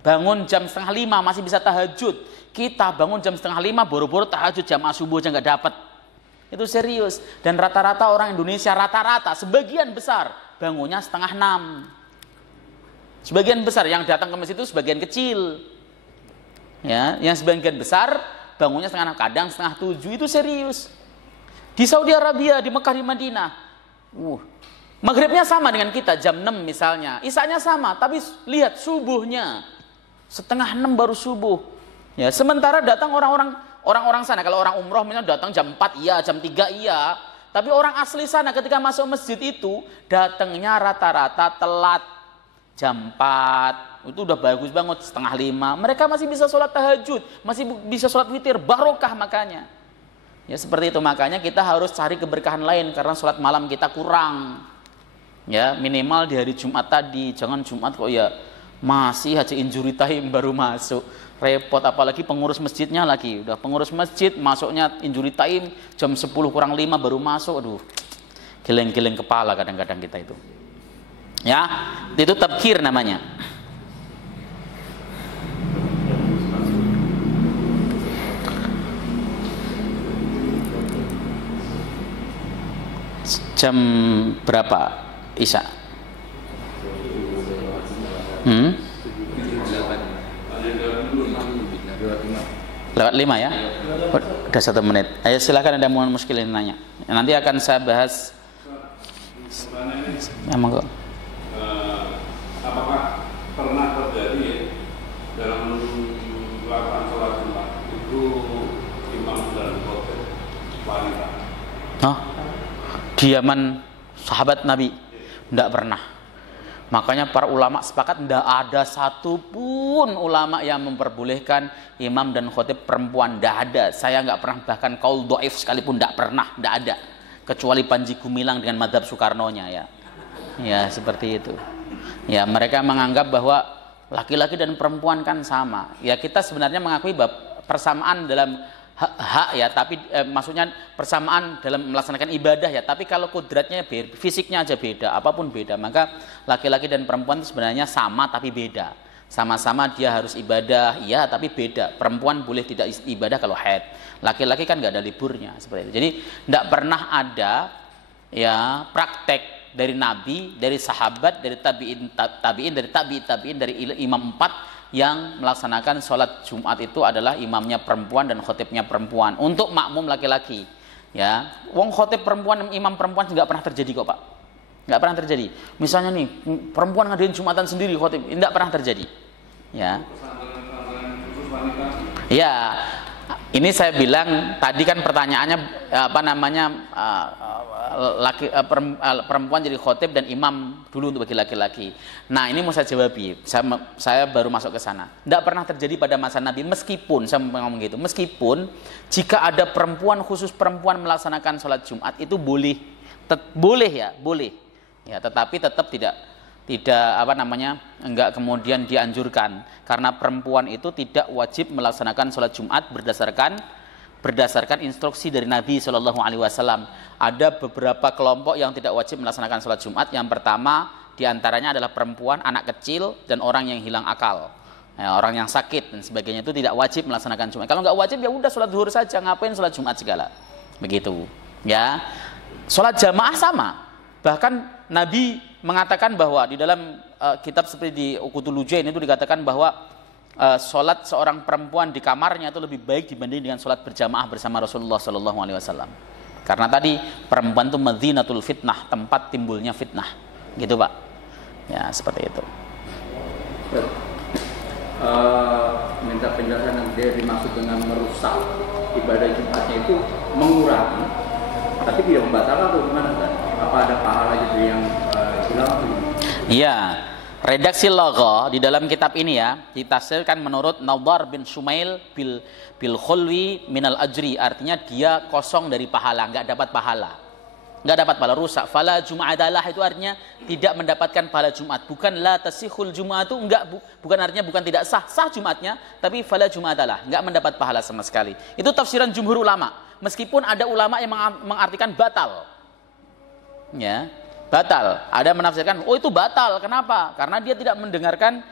Bangun jam 4:30 masih bisa tahajud. Kita bangun jam 4:30 boro-boro tahajud, jamaah subuh aja nggak dapat. Itu serius. Dan rata-rata orang Indonesia, rata-rata sebagian besar bangunnya 5:30. Sebagian besar yang datang ke masjid itu sebagian kecil. Ya, yang sebagian besar bangunnya 6:30, kadang 6:30. Itu serius. Di Saudi Arabia, di Mekah, di Madinah, maghribnya sama dengan kita jam 6 misalnya, isanya sama, tapi lihat subuhnya 5:30 baru subuh. Ya, sementara datang orang-orang sana, kalau orang umroh misalnya datang jam 4 iya, jam 3 iya, tapi orang asli sana ketika masuk masjid itu datangnya rata-rata telat jam 4. Itu udah bagus banget, 4:30. Mereka masih bisa sholat tahajud, masih bisa sholat witir, barokah makanya. Ya seperti itu, makanya kita harus cari keberkahan lain karena sholat malam kita kurang. Ya minimal di hari Jumat tadi, jangan Jumat kok ya masih aja injury time baru masuk. Repot, apalagi pengurus masjidnya lagi. Udah pengurus masjid masuknya injury time jam 10:05 baru masuk. Aduh, geleng-geleng kepala kadang-kadang kita itu. Ya, itu tabkir namanya. Jam berapa Isya? Lewat 5 ya? Udah 1 menit. Ayo silakan, ada mohon muskilin nanya. Nanti akan saya bahas. Monggo. Apakah pernah terjadi dalam melakukan sholat Jumat itu imam dan khotib wanita? Di zaman sahabat Nabi tidak pernah. Makanya para ulama sepakat tidak ada satupun ulama yang memperbolehkan imam dan khotib perempuan. Tidak ada. Saya nggak pernah, bahkan qaul dhaif sekalipun tidak pernah, tidak ada. Kecuali Panji Gumilang dengan madzhab Soekarno-nya ya. Ya seperti itu. Ya mereka menganggap bahwa laki-laki dan perempuan kan sama. Ya kita sebenarnya mengakui bahwa persamaan dalam hak ya, tapi maksudnya persamaan dalam melaksanakan ibadah ya, tapi kalau kodratnya fisiknya aja beda, apapun beda, maka laki-laki dan perempuan itu sebenarnya sama tapi beda. Sama-sama dia harus ibadah, iya, tapi beda. Perempuan boleh tidak ibadah kalau haid, laki-laki kan nggak ada liburnya seperti itu. Jadi tidak pernah ada ya praktek dari Nabi, dari sahabat, dari tabiin, dari tabiin, dari imam 4 yang melaksanakan sholat Jumat itu adalah imamnya perempuan dan khotibnya perempuan untuk makmum laki-laki ya. Wong khotib perempuan, imam perempuan nggak pernah terjadi kok Pak, nggak pernah terjadi. Misalnya nih perempuan ngadain Jumatan sendiri khotib, nggak pernah terjadi ya. Ya ini saya bilang tadi kan pertanyaannya perempuan jadi khotib dan imam dulu untuk bagi laki-laki. Nah ini mau saya jawab, saya baru masuk ke sana. Tidak pernah terjadi pada masa Nabi, meskipun saya ngomong gitu, meskipun jika ada perempuan, khusus perempuan melaksanakan sholat Jumat itu boleh, boleh ya, tetapi tetap tidak enggak kemudian dianjurkan, karena perempuan itu tidak wajib melaksanakan sholat Jumat berdasarkan instruksi dari Nabi Shallallahu Alaihi Wasallam. Ada beberapa kelompok yang tidak wajib melaksanakan sholat Jumat. Yang pertama diantaranya adalah perempuan, anak kecil, dan orang yang hilang akal, ya, orang yang sakit dan sebagainya, itu tidak wajib melaksanakan Jumat. Kalau nggak wajib ya udah sholat zuhur saja, ngapain sholat Jumat segala, begitu ya. Sholat jamaah sama. Bahkan Nabi mengatakan bahwa di dalam kitab seperti di Uqudul Lujain itu dikatakan bahwa sholat seorang perempuan di kamarnya itu lebih baik dibanding dengan sholat berjamaah bersama Rasulullah Sallallahu Alaihi Wasallam. Karena tadi perempuan itu madzinatul fitnah, tempat timbulnya fitnah, gitu Pak. Ya seperti itu. Minta penjelasan yang dimaksud dengan merusak ibadah Jumatnya itu mengurangi, tapi tidak membatalkan atau gimana kan? Apa ada pahala gitu yang hilang? Iya. Redaksi lagha di dalam kitab ini ya ditafsirkan menurut Nadhar bin Shumail bil khulwi minal ajri, artinya dia kosong dari pahala, nggak dapat pahala, rusak. Fala jum'adalah itu artinya tidak mendapatkan pahala Jumat, bukan la tasihul Jum'atu, bukan artinya bukan tidak sah Jumatnya, tapi fala jum'adalah, nggak mendapat pahala sama sekali. Itu tafsiran jumhur ulama, meskipun ada ulama yang mengartikan batal ya. Batal. Ada menafsirkan, oh itu batal. Kenapa? Karena dia tidak mendengarkan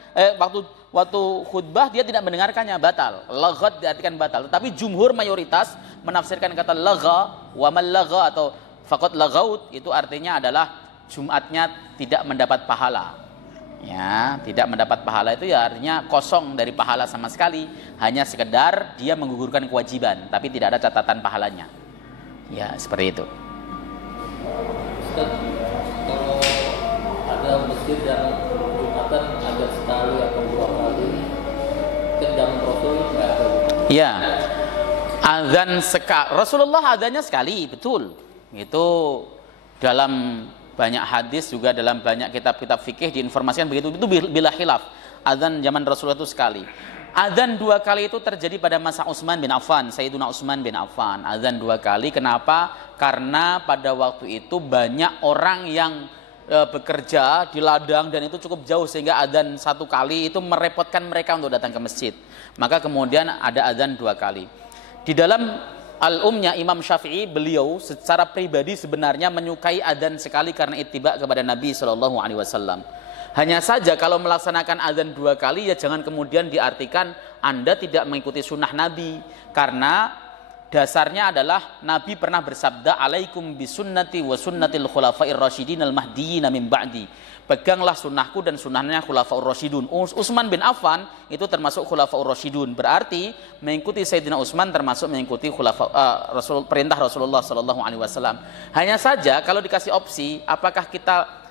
waktu khutbah dia tidak mendengarkannya, batal. Laghat diartikan batal. Tetapi jumhur mayoritas menafsirkan kata lagha wa mal lagha atau faqat laghaut, itu artinya adalah Jumatnya tidak mendapat pahala. Ya, tidak mendapat pahala itu ya artinya kosong dari pahala sama sekali, hanya sekedar dia menggugurkan kewajiban, tapi tidak ada catatan pahalanya. Ya, seperti itu. Kalau ada masjid yang Jumatan ada sekali atau 2 kali, kan zaman Rasul nggak ada. Ya, azan Rasulullah adanya sekali, betul. Itu dalam banyak hadis juga dalam banyak kitab-kitab fikih diinformasikan begitu. Itu bila khilaf. Azan zaman Rasulullah itu sekali. Azan 2 kali itu terjadi pada masa Utsman bin Affan, Sayyiduna Utsman bin Affan. Azan 2 kali, kenapa? Karena pada waktu itu banyak orang yang bekerja di ladang dan itu cukup jauh, sehingga azan 1 kali itu merepotkan mereka untuk datang ke masjid. Maka kemudian ada azan 2 kali. Di dalam Al-Umnya Imam Syafi'i, beliau secara pribadi sebenarnya menyukai azan sekali karena ittiba kepada Nabi Shallallahu Alaihi Wasallam. Hanya saja kalau melaksanakan azan 2 kali ya jangan kemudian diartikan Anda tidak mengikuti sunnah Nabi, karena dasarnya adalah Nabi pernah bersabda, alaikum bisunnati wa sunnatil khulafair rasyidin al mahdiyyin min ba'di. Peganglah sunnahku dan sunnahnya khulafaur rasyidun. Utsman bin Affan itu termasuk khulafaur rasyidun. Berarti mengikuti Sayyidina Utsman termasuk mengikuti perintah Rasulullah sallallahu alaihi wasallam. Hanya saja kalau dikasih opsi, apakah kita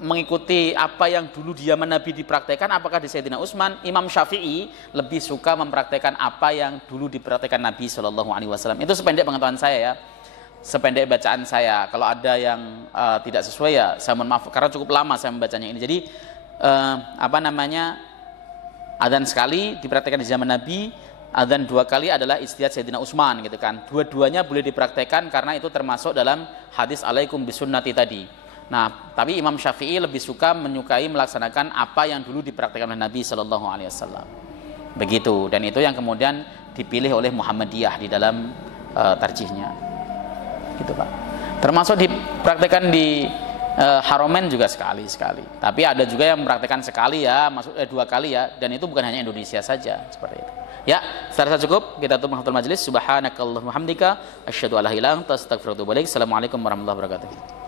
mengikuti apa yang dulu di zaman Nabi dipraktekkan, apakah di Sayyidina Utsman? Imam Syafi'i lebih suka mempraktekkan apa yang dulu dipraktekkan Nabi Shallallahu Alaihi Wasallam. Itu sependek pengetahuan saya ya, sependek bacaan saya. Kalau ada yang tidak sesuai ya saya mohon maaf, karena cukup lama saya membacanya ini. Jadi adzan sekali dipraktekkan di zaman Nabi, adzan 2 kali adalah ijtihad Sayyidina Utsman gitu kan. Dua-duanya boleh dipraktekkan karena itu termasuk dalam hadis alaikum bisunnati tadi. Nah, tapi Imam Syafi'i lebih menyukai melaksanakan apa yang dulu dipraktikkan oleh Nabi Shallallahu Alaihi Wasallam. Begitu, dan itu yang kemudian dipilih oleh Muhammadiyah di dalam tarjihnya. Gitu Pak. Termasuk dipraktikkan di Haramain juga sekali. Tapi ada juga yang mempraktikkan sekali ya, 2 kali ya, dan itu bukan hanya Indonesia saja seperti itu. Ya, secara cukup kita tutup majelis. Subhanakallahumma hamdika asyhadu an la ilaha illa anta astaghfiruka wa atubu ilaik. Assalamualaikum warahmatullahi wabarakatuh.